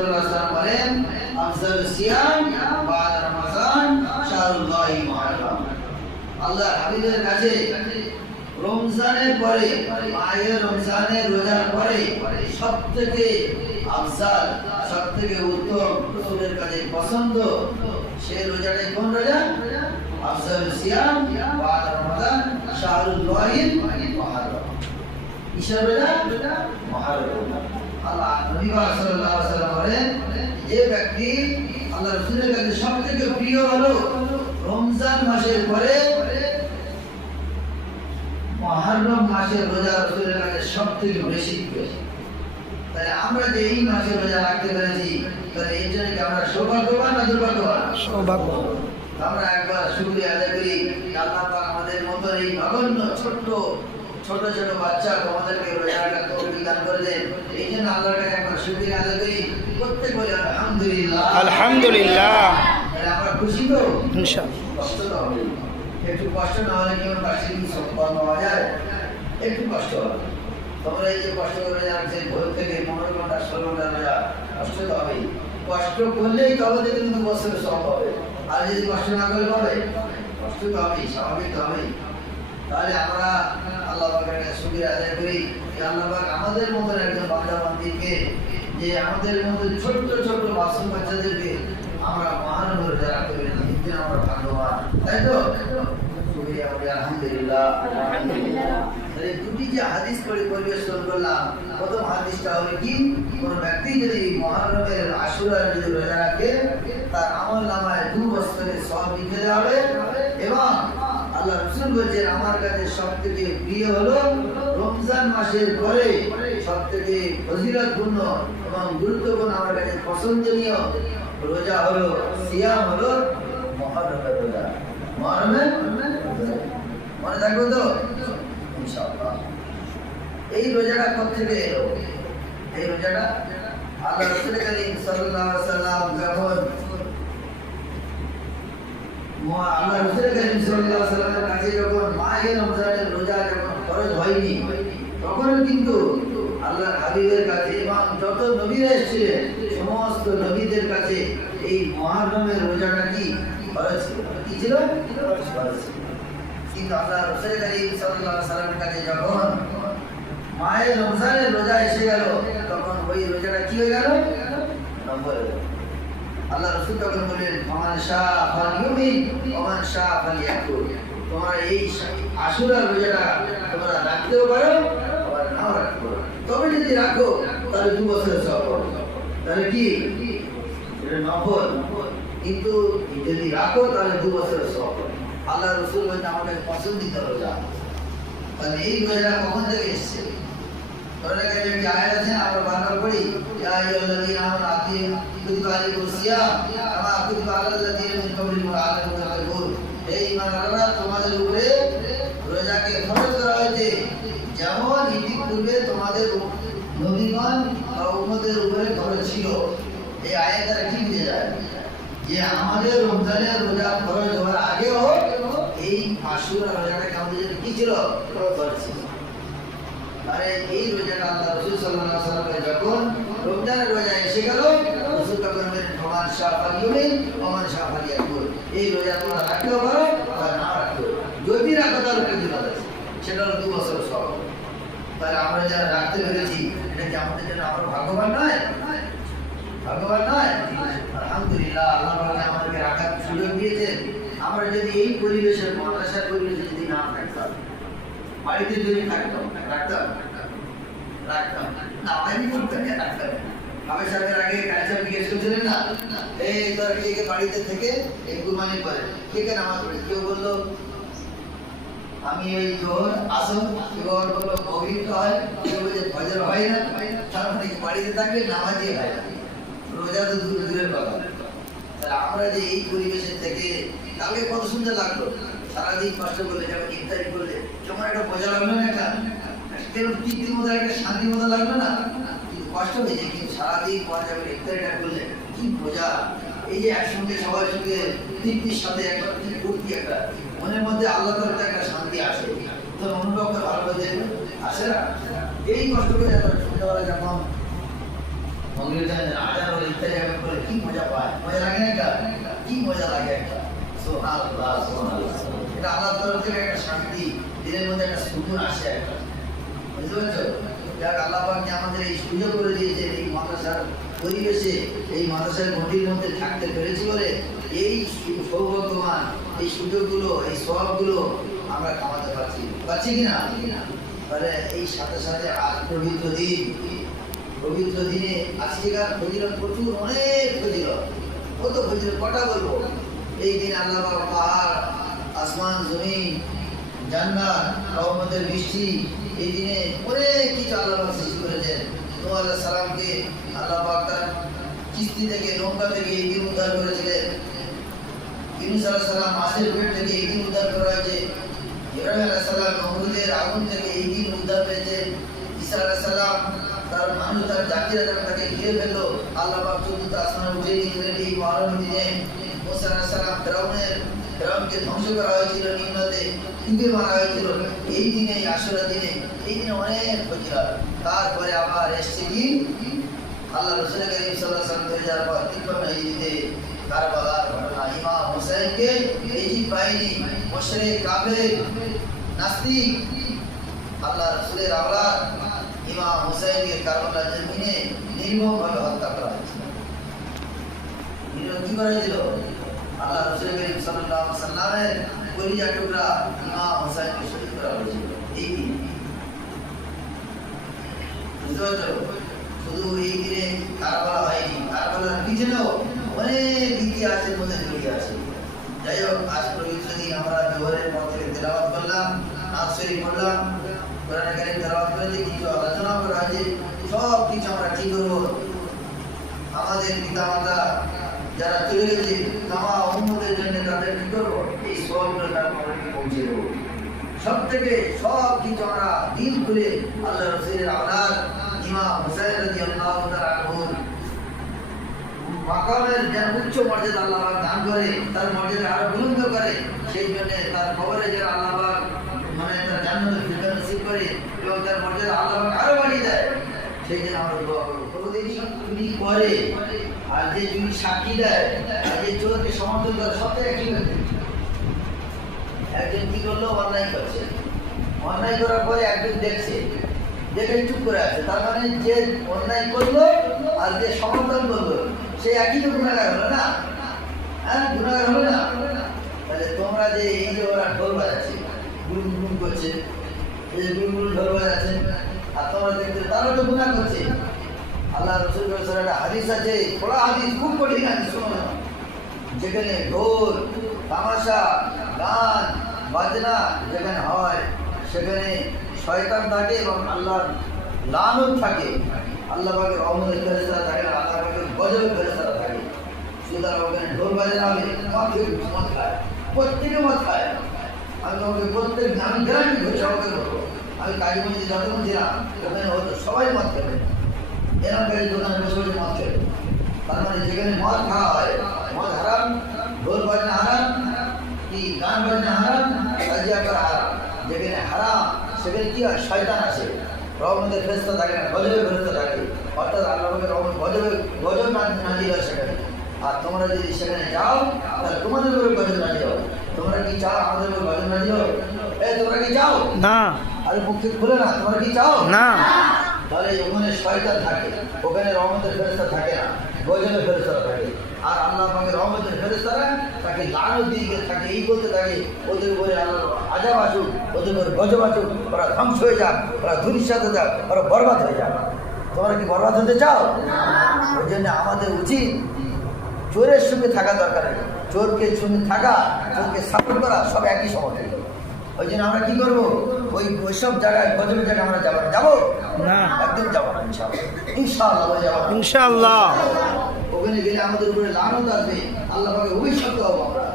সাল্লাল্লাহু আলাইহি ওয়াসাল্লাম বলেন আফজালুস সিয়াম বা'দা রমাযান শাহরুল্লাহি মুহাররম। আল্লাহ হাবিবের কাছে রমজানের পরে, মাহে রমজানের রোজার পরে সবথেকে আফজাল, সবথেকে উত্তম, রাসূলের কাছে পছন্দ সে রোজাটাই কোন রোজা? আফজালুস সিয়াম বা'দা রমাযান শাহরুল্লাহি মুহাররম। কিসের রোজা? মুহাররম। আল্লাহ নবী সাল্লাল্লাহু আলাইহি ওয়াসাল্লাম বলেন যে ব্যক্তি আল্লাহ রাসূলের কাছে সবথেকে প্রিয় হলো রমজান মাসের পরে মুহররম মাসের রোজা রাসূলের কাছে সবথেকে বেশি প্রিয়। তাই আমরা যে এই মাসে রোজা রাখতে পেরেছি, তাহলে এর জন্য কি আমরা সৌভাগ্যবান না দুর্ভাগ্যবান? সৌভাগ্যবান। আমরা একবার শুকরিয়া আদায় করি, আল্লাহ পাক আমাদের মতো এই নগণ্য ছোট ছোট বাচ্চা তোমাদেরকে রোজা রাখার তৌফিক দান করে দেন। এই জন্য আল্লাহর কাছে একবার শুকরিয়া আদায় করি, প্রত্যেক বলি আলহামদুলিল্লাহ। আলহামদুলিল্লাহ। আমরা খুশি তো? ইনশাআল্লাহ। কষ্ট তো হবে, একটু কষ্ট না হলে কেমন পাশে কি সম্পন্ন হওয়া যায়? একটু কষ্ট হবে। তোমরা এই যে কষ্ট করে যাচ্ছে ভোর থেকে 15 ঘন্টা 16 ঘন্টা রোজা, কষ্ট তো হবেই। কষ্ট করলেই তবে কিন্তু বছরে সব হবে, আর যদি কষ্ট না করে হবে, কষ্ট তো হবেই, স্বাভাবিক তো হবেই। তাহলে আমরা আল্লাহ পাকের কাছে শুকরিয়া আদায় করি যে আল্লাহ পাক আমাদের মতো একজন বান্দা বান্দীকে, যে আমাদের মতো ছোট্ট ছোট্ট মাসুম বাচ্চাদেরকে আমরা মহান করে রাখতে পেরেছি, কিন্তু আমরা ভাগ্যবান, তাই তো? শুকরিয়া করি আলহামদুলিল্লাহ। তাহলে দুটি যে হাদিস পড়ে পরিবেশন করলাম, প্রথম হাদিসটা হলো কি, কোন ব্যক্তি যদি মুহররমের আশুরার যদি রোজা রাখে তার আমল নামায় 2 বছরের সওয়াব লিখে দেওয়া হবে। এবং আল্লাহ রাসূল বলেছেন আমার কাছে সবথেকে প্রিয় হলো রমজান মাসের পরে সবথেকে ফজিলতপূর্ণ এবং গুরুত্বপূর্ণ, আমার কাছে পছন্দনীয় রোজা হলো, সিয়াম হলো মুহররমের রোজা। মুহররমের মনে থাকবে তো ইনশাআল্লাহ। এই রোজাটা কোথেকে এলো? এই রোজাটা আল্লাহ রাসূল করিম সাল্লাল্লাহু আলাইহি ওয়াসাল্লাম যখন আল্লাহ রাসূল করিম সাল্লাল্লাহু আলাইহি ওয়াসাল্লামের কাছে যখন মাহে রমজানের রোজা যখন ফরজ হয়নি, তখন কিন্তু আল্লাহর হাবিবের কাছে এবং যত নবীরা এসেছিলেন সমস্ত নবীদের কাছে এই মুহররমের রোজাটা কি ফরজ ছিল? কি ছিল? ফরজ ছিল। কিন্তু আল্লাহ রাসূল করিম সাল্লাল্লাহু আলাইহি ওয়াসাল্লামের কাছে যখন মাহে রমজানের রোজা এসে গেল, তখন ওই রোজাটা কি হয়ে গেল? নম্বর হয়ে গেল। আল্লাহ রাসূল তখন বললেন মান শাআ ফালইউমিন ওয়া মান শাআ ফালইয়াকুল। তোমরা এই আশুরার রোজাটা তোমরা রাখতেও পারো আবার নাও রাখতে পারো, তবে যদি রাখো তাহলে 2 বছরের সওয়াব পাবে। তাহলে কি এটা নফল, কিন্তু যদি রাখো তাহলে 2 বছরের সওয়াব পাবে। আল্লাহ রাসূল বলেন আমাকে পছন্দিত রোজা। তাহলে এই রোজাটা কখন থেকে এসেছে? ধরে গেলে যে আয়াত আছে আমরা বারবার পড়ি, ইয়া আইয়ুহাল্লাযীনা আমানু কুতিবা আলাইকুমুস সিয়াম কামা কুতিবা আলাল্লাযীনা মিন ক্বাবলিকুম লাআল্লাকুম তাত্তাকুন। এই ঈমানওয়ালারা তোমাদের উপরে রোজাকে ফরজ করা হয়েছে যেমন ইতিপূর্বে তোমাদের নবীগণ বা উম্মতের উপরে ফরজ ছিল। এই আয়াত দ্বারা কি বুঝা যায়? যে আমাদের রমজানের রোজা ফরজ হওয়ার আগেও এই আশুরা রোজাটা আমাদের কি ছিল? ফরজ ছিল। আরে এই রোজাটা আল্লাহ রাসূল সাল্লাল্লাহু আলাইহি ওয়াসাল্লাম যখন রমজানের রোজা এসে গেল, রাসূল তখন বললেন মান শাআ ফালইউমিন ওয়া মান শাআ ফালইয়াকুল। এই রোজা তোমরা রাখতেও পারো বা না রাখতেও পারো, যদি রাখো তাহলে ফজিলত আছে, সেটা হলো 2 বছরের সওয়াব। তাহলে আমরা যারা রাখতে পেরেছি এটা কি আমাদের জন্য আমরা ভাগ্যবান নয়? ভাগ্যবান নয়? আলহামদুলিল্লাহ, আল্লাহ পাক আমাদেরকে রাখার সুযোগ দিয়েছেন। আমরা যদি এই পরিবেশে, মাদ্রাসার পরিবেশে যদি না থাকতাম, বাড়িতে যদি থাকতাম, রাখতাম না, আমি করতাম না, রাখতাম। আমার সাথে আগে কালচার জিজ্ঞেস করছিলেন না, এই তোর কে বাড়িতে থেকে এই কুরবানি করে কে নামাজ পড়ে? কেউ বললো আমি এই জোহর আসর, কেউ বললো মগরিব হয়, কেউ বলছে ফজর হয় না। তার মানে বাড়িতে থাকলে নামাজই হয় না, রোজা তো দূরের কথা। তাহলে আমরা যে এই পরিবেশের থেকে, কালকে কত সুন্দর লাগলো, সারাদিন কষ্ট করলে, যেমন ইফতারি করলে কেমন একটা মজা লাগলো না, একটা তৃপ্তির মতো, একটা শান্তির মতো লাগলো না? কষ্ট হয়েছে, কিন্তু সারাদিন পর যখন ইফতারিটা করলে কি মজা। এই যে একসঙ্গে সবার সঙ্গে তৃপ্তির সাথে একটা ফুর্তি, একটা মনের মধ্যে আল্লাহ তাআলার একটা শান্তি আসে, তো অনুভবটা ভালো হয়ে আসে না? এই কষ্ট করে সন্ধ্যাবেলা যখন মগরিব টাইমে আজান হলে ইফতারি আগে করে কি মজা পায়, মজা লাগে না একটা, কি মজা লাগে একটা। সুবহানাল্লাহ সুবহানাল্লাহ, এটা আল্লাহর তরফ থেকে একটা শান্তি, দিনের মধ্যে একটা সুকুন আসে একটা, বুঝতে পারছো? যাক আল্লাহ পাক যে আমাদের এই সুযোগ করে দিয়েছে, এই মাদ্রাসার পরিবেশে, এই মাদ্রাসার গণ্ডির মধ্যে থাকতে পেরেছি বলে এই সৌভাগ্যবান, এই সুযোগগুলো, এই সওয়াবগুলো আমরা কামাতে পারছি কিনা? তাহলে এই সাথে সাথে আজ পবিত্র দিন, পবিত্র দিনে আজকেকার ফজিলত প্রচুর, অনেক ফজিলত, কত ফজিলত কটা বলবো। এই দিন আল্লাহ পাক পাহাড়, আসমান, জমিন, জান্নাত, রহমতের বৃষ্টি, এই দিনে অনেক কিছু আল্লাহ পাক সৃষ্টি করেছেন। নূহ আলাইহিস সালামকে আল্লাহ পাক তার কিস্তি থেকে, নৌকা থেকে এই দিন উদ্ধার করেছিলেন। ইউনূস আলাইহিস সালাম মাছের পেট থেকে এই দিন উদ্ধার করা হয়েছে। ইব্রাহিম আলাইহিস সালাম নমরুদের আগুন থেকে এই দিন উদ্ধার পেয়েছে। ঈসা আলাইহিস সালাম তার মানুষ, তার জাতিরা যখন তাকে ঘিরে ফেললো, আল্লাহ পাক চতুর্থ আসমানে উঠিয়ে নিয়ে এই মহরম দিনে মুসা আলাইহিস সালাম ফেরাউনকে ধ্বংস করা হয়েছিল, নিম্নতে ডুবে মারা হয়েছিল। এই দিনে, এই আশুরা দিনে, এই দিনে অনেক ফজিলত। তারপরে আবার এসছে কি আল্লাহ রাসূল করিম সাল্লাল্লাহু আলাইহি ওয়াসাল্লাম 2000 পর 53 হিজরিতে কারবালার ঘটনা। ইমাম হোসেনকে ইজিপ্ট বাহিনী, মুশরিক, কাফের, নাস্তিক, আল্লাহ রাসূলের আওলাদ ইমাম হোসেনকে কারবালার জমিনে নির্মমভাবে হত্যা করা হয়েছিল। কি করা হয়েছিল? আল্লাহ রাসূল করিম সাল্লাল্লাহু আলাইহি ওয়াসাল্লামের কলিজার টুকরা ইমাম হোসেনকে শহীদ করা হয়েছিল। এই দিন বুঝতে পারছো? শুধু এই দিনে কারবালা হয়নি, কারবালার পিছনেও অনেক ইতিহাসের মধ্যে জড়িয়ে আছে। যাই হোক, আজ পবিত্র দিন আমরা জোহরের পর থেকে তেলাওয়াত করলাম, নামাজ শরীফ পড়লাম, কোরআন কারীম তেলাওয়াত করেছি, কিছু আলোচনা করা হয়েছে। সব কিছু আমরা কি করবো? আমাদের পিতামাতা যারা চলে গেছে, তামা উম্মতের জন্য তাদের কি করবো? এই সওয়াবগুলো তার মধ্যে পৌঁছে দেবো। সব থেকে সব কিছু আমরা দিল খুলে আল্লাহ রাসূলের আওলাদ ইমাম হুসাইন রাদিয়াল্লাহু তাআলা আনহুর মাকামের যেন উচ্চ মর্যাদা আল্লাহ পাক দান করে, তার মর্যাদা আরো বুলন্দ করে, সেই জন্য তার কবরে যেন আল্লাহ পাক তার জান্নাতুল ফিরদাউস নসিব করে এবং তার মর্যাদা আল্লাহ পাক আরো বাড়িয়ে দেয়। সেই জন্য আমরা দোয়া করব। প্রতিদিন চুরি করে আর যে চুরি সাক্ষী দেয় আর যে চোরকে সমর্থন করে, সব থেকে একই ব্যক্তি। একজন কি করলো? অন্যায় করছে, অন্যায় করার পরে একজন দেখছে, দেখে চুপ করে আছে, তার মানে যে অন্যায় করলো আর যে সমর্থন করলো সে একই তো গুণাগার হলো না? হ্যাঁ, গুণাগার হলো না? তাহলে তোমরা যে এই যে ওরা ঢোল বাজাচ্ছে, গুনগুন করছে, এই যে গুনগুন ঢোল বাজাচ্ছে, আর তোমরা দেখতে তারা তো গুণা করছে। আল্লাহ রাসূল সাল্লাল্লাহু আলাইহি ওয়াসাল্লাম হাদিস আছে, বড় হাদিস, খুব কঠিন হাদিস, শোনো। যেখানে ঢোল, তামাশা, গান, বাজনা যেখানে হয় সেখানে শয়তান থাকে এবং আল্লাহর লানত থাকে। আল্লাহ পাকের রহমতের ফেরেশতারা থাকে না, আল্লাহ পাকের গজবের ফেরেশতারা থাকে। সুতরাং ওখানে ঢোল বাজনা হবে, মদ খায়, প্রত্যেকে মদ খায়। আমি তোমাকে আমি গ্যারান্টি করছি, আমাকে বলবো, আমি কাজীগঞ্জে যতক্ষণ ছিলাম ওখানে হতো সবাই মদ খেবে, এরকম কাজে দোকানে বসে বসে মদ খেবে। তার মানে যেখানে মদ খাওয়া হয়, মদ হারাম, ঢোল বাজনা হারাম, কি গান বাজনা হারাম, তাজিয়া করা হারাম। যেখানে হারাম সেখানে কি হয়? শয়তান আছে, রহমতের ফেরেশতা থাকে না, গজবের ফেরেশতা থাকে। অর্থাৎ আল্লাহ পাকের রহমত গজব নাজিল হয় সেখানে। আর তোমরা যদি সেখানে যাও তাহলে তোমাদের উপরে গজব নাজিল হবে। তোমরা কি চাও আমাদের উপরে গজব নাজিল হবে? তোমরা কি চাও? না। আরে মুখ খুলে না, তোমরা কি চাও? না। তাহলে ওখানে শয়তান থাকে, ওখানে রহমতের ফেরেশতা থাকে না, গজবের ফেরেশতা থাকে। আর আল্লাহ পাকের রহমতের ফেরেশতারা তাকে লানত দিয়ে থাকে, এই বলতে থাকে ওদের উপরে আল্লাহ আযাব আসুক, ওদের উপরে গজব আসুক, ওরা ধ্বংস হয়ে যাক, ওরা ধূলিসাৎ হয়ে যাক, ওরা বরবাদ হয়ে যাক। তোমরা কি বরবাদ হতে চাও? ওই জন্য আমাদের উচিত চোরের সঙ্গে থাকা দরকার নেই, চোরকে সঙ্গে থাকা, চোরকে সাপোর্ট করা সব একই সমর্থন। ওই জন্য আমরা কি করবো? ওইসব জায়গায়, গজবের জায়গায় আমরা যাবো না, যাবো না, একদম যাবো না। ইনশাআল্লাহ যাবো, ইনশাআল্লাহ। ওখানে গেলে আমাদের উপরে লানত আসবে, আল্লাহ পাকে অভিশপ্ত হবো আমরা।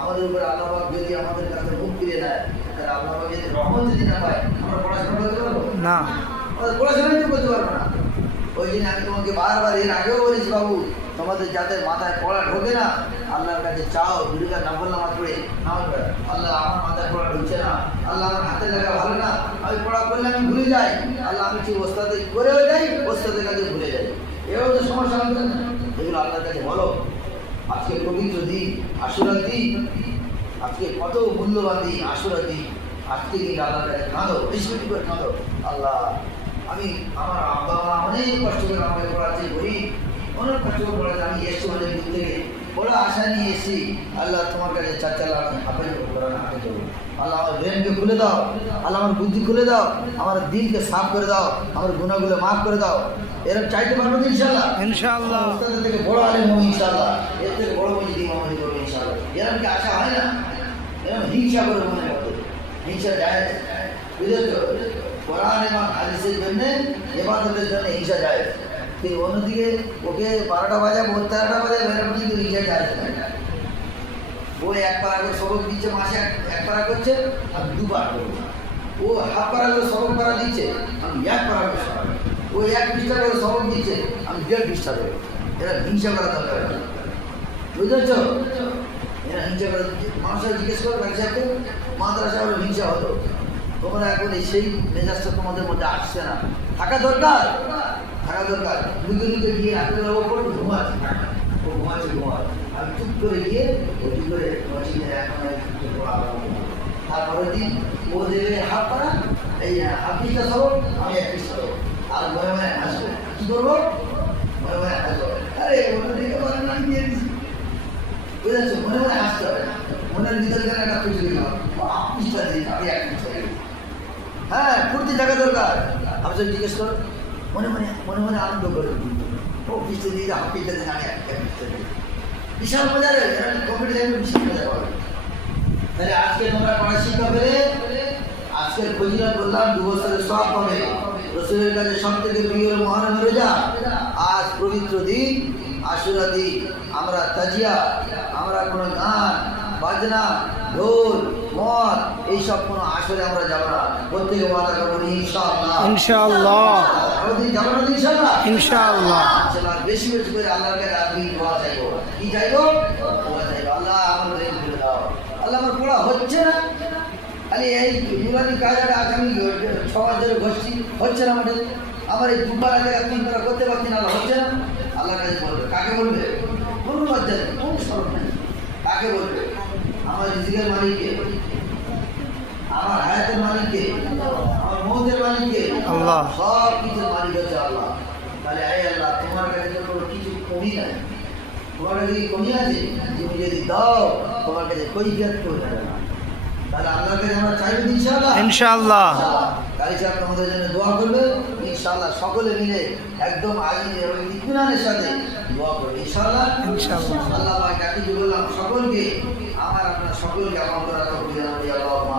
আমাদের উপরে আল্লাহ পাক যদি আমাদের কাছে মুখ ফিরে নেয়, তাহলে আল্লাহ পাক যদি রহমত যদি না পায়, আমরা পড়াশোনা করতে পারবো না, আমাদের পড়াশোনাই তো করতে পারবো না। ওই জন্য আমি তোমাকে বারবার এর আগেও বলেছি, বাবু তোমাদের যাদের মাথায় পড়া ঢোকে না, আল্লাহর কাছে চাও, দুর্গা নাফল নামাজ পড়ে আল্লাহ আমার মাথায় পড়া ঢুকছে না, আল্লাহ আমার হাতের লাগা ভালো না, আমি পড়া করলে আমি ভুলে যাই, আল্লাহ আমি ঠিক ওস্তাদে করেও যাই, ওস্তাদের কাছে ভুলে যাই। এও তো সমস্যা হতো না। এগুলো আল্লাহর কাছে বলো। আজকে পবিত্র দিন, আশুরার দিন, আজকে কত মূল্যবান দিন, আশুরার দিন। আজকে দিন আল্লাহর কাছে কাঁদো, বেশি বেশি করে কাঁদো। আল্লাহ, আমি আমার আব্বা মা অনেক কষ্ট করে আমাকে পড়াচ্ছে, গরিব, অনেক কষ্ট করে পড়াচ্ছে। আমি এসছি অনেক দূর থেকে, বড় আশা নিয়ে এসেছি। আল্লাহ তোমার কাছে চাচালা আমি হাফেজ কোরআন হাফেজ করবো। আল্লাহ আমার ব্রেনকে খুলে দাও, আল্লাহ আমার বুদ্ধি খুলে দাও, আমার দিলকে সাফ করে দাও, আমার গুণাগুলো মাফ করে দাও। এরকম চাইতে পারবো তো ইনশাল্লাহ। ইনশাআল্লাহ। ওস্তাদের থেকে বড় আলেম হবো ইনশাল্লাহ, এর থেকে বড় মসজিদ ইমামতি করবো ইনশাল্লাহ। এরকম কি আশা হয় না? এরকম হিংসা করে মনে করতে, হিংসা যায়, বুঝেছো? কোরআন এবং হাদিসের জন্য, ইবাদতের জন্য হিংসা যায়। কিন্তু অন্যদিকে ওকে 12টা বাজাবো, 13টা বাজাবো, এরকম কিন্তু হিংসা যায় না। ও এক পারা করে সবক দিচ্ছে, মাসে এক পারা করছে, আমি 2 বার করবো। ও হাফ পারা করে সবক পারা দিচ্ছে, আমি 1 পারা করে সবক। ও 1 পৃষ্ঠা করে সবক দিচ্ছে, আমি 1.5 পৃষ্ঠা দেবো। এরা হিংসা করা দরকার নেই, বুঝেছ? এরা হিংসা করা, মানুষরা জিজ্ঞেস করে ব্যবসাকে মাদ্রাসা হলো হিংসা হতো। তোমরা এখন সেই মেজাজটা তোমাদের মধ্যে আসছে না। থাকা দরকার, থাকা দরকার। লুকে লুকে গিয়ে রাত্রেবেলা ও করে ঘুমাচ্ছে, ও ঘুমাচ্ছে। আমি চুপ করে গিয়ে ও চুপ করে মসজিদে এখন তারপরের দিন ও দেবে হাফ পারা, এই হাফ পৃষ্ঠা সবক, আমি 1 পৃষ্ঠা দেবো। আর মনে মনে হাসবো। কি করবো? মনে মনে হাসবো। আরে মনে দিকে বলেন আমি দিয়ে দিচ্ছি, বুঝেছো? মনে মনে হাসতে হবে, মনের ভিতরে যেন একটা খুশি দিল, হাফ পৃষ্ঠা দিই, আমি 1 পৃষ্ঠা দিই। হ্যাঁ, ফুর্তি থাকা দরকার। আমি যদি জিজ্ঞেস করো, মনে মনে আনন্দ করে, ও পৃষ্ঠা দিয়ে হাফ পৃষ্ঠা দিন, আমি 1 পৃষ্ঠা দিই। বিশাল মজা রে, কম্পিটিশন বিশাল মজা পাবে। তাহলে আজকে তোমরা পড়া শিক্ষা পেলে, আজকের ফজিলত বললাম 2 বছরের সব পাবে। রসুলের কাছে সব থেকে প্রিয় মহারম রোজা। আজ পবিত্র দিন, আশুরা দিন। আমরা তাজিয়া, আমরা কোনো গান বাজনা, ঢোল, মদ, এইসব কোনো আসরে আমরা যাবো না। প্রত্যেকে ওয়াদা করবো ইনশাআল্লাহ, ইনশাআল্লাহ, ওদিন যাবো না ইনশাআল্লাহ, ইনশাআল্লাহ। বেশি বেশি করে আল্লাহর কাছে আপনি দোয়া চাইবো। কি চাইবো? দোয়া চাইবো, আল্লাহ আমার ব্রেন খুলে দাও। আল্লাহ আমার পড়া হচ্ছে না, খালি এই নুরানি কাজটা আগামী 6 মাস ধরে ঘষছি, হচ্ছে না আমাদের। আমার এই 2 পারা জায়গা 3 পারা করতে পারছি না, আল্লাহ হচ্ছে না। আল্লাহর কাছে বলবে, কাকে বলবে? কোনো লজ্জা নেই, কোনো শরম নেই। কাকে বলবে? আমার রিজিকের মালিককে, আমার হায়াতের মালিককে, আমার মৌতের মালিককে, আল্লাহ। সব কিছুর মালিক হচ্ছে আল্লাহ। তাহলে এই আল্লাহ, তোমার কাছে তো কোনো কিছু কমি নাই। তোমার কাছে কি কমি আছে? তুমি যদি দাও, তোমার কাছে কৈফিয়ত কেউ যাবে না। তাহলে আল্লাহর কাছে আমরা চাইবো ইনশাআল্লাহ, ইনশাআল্লাহ। কালী সাহেব তোমাদের জন্য দোয়া করবে ইনশাআল্লাহ। সকলে মিলে একদম আজিজ এবং ইতমিনানের সাথে দোয়া করবে ইনশাআল্লাহ, ইনশাআল্লাহ। আল্লাহ পাক ডাকি বললাম সকলকে, আমার আপনার সকলকে আমার দ্বারা তৌফিক দান করুন। আল্লাহুম্মা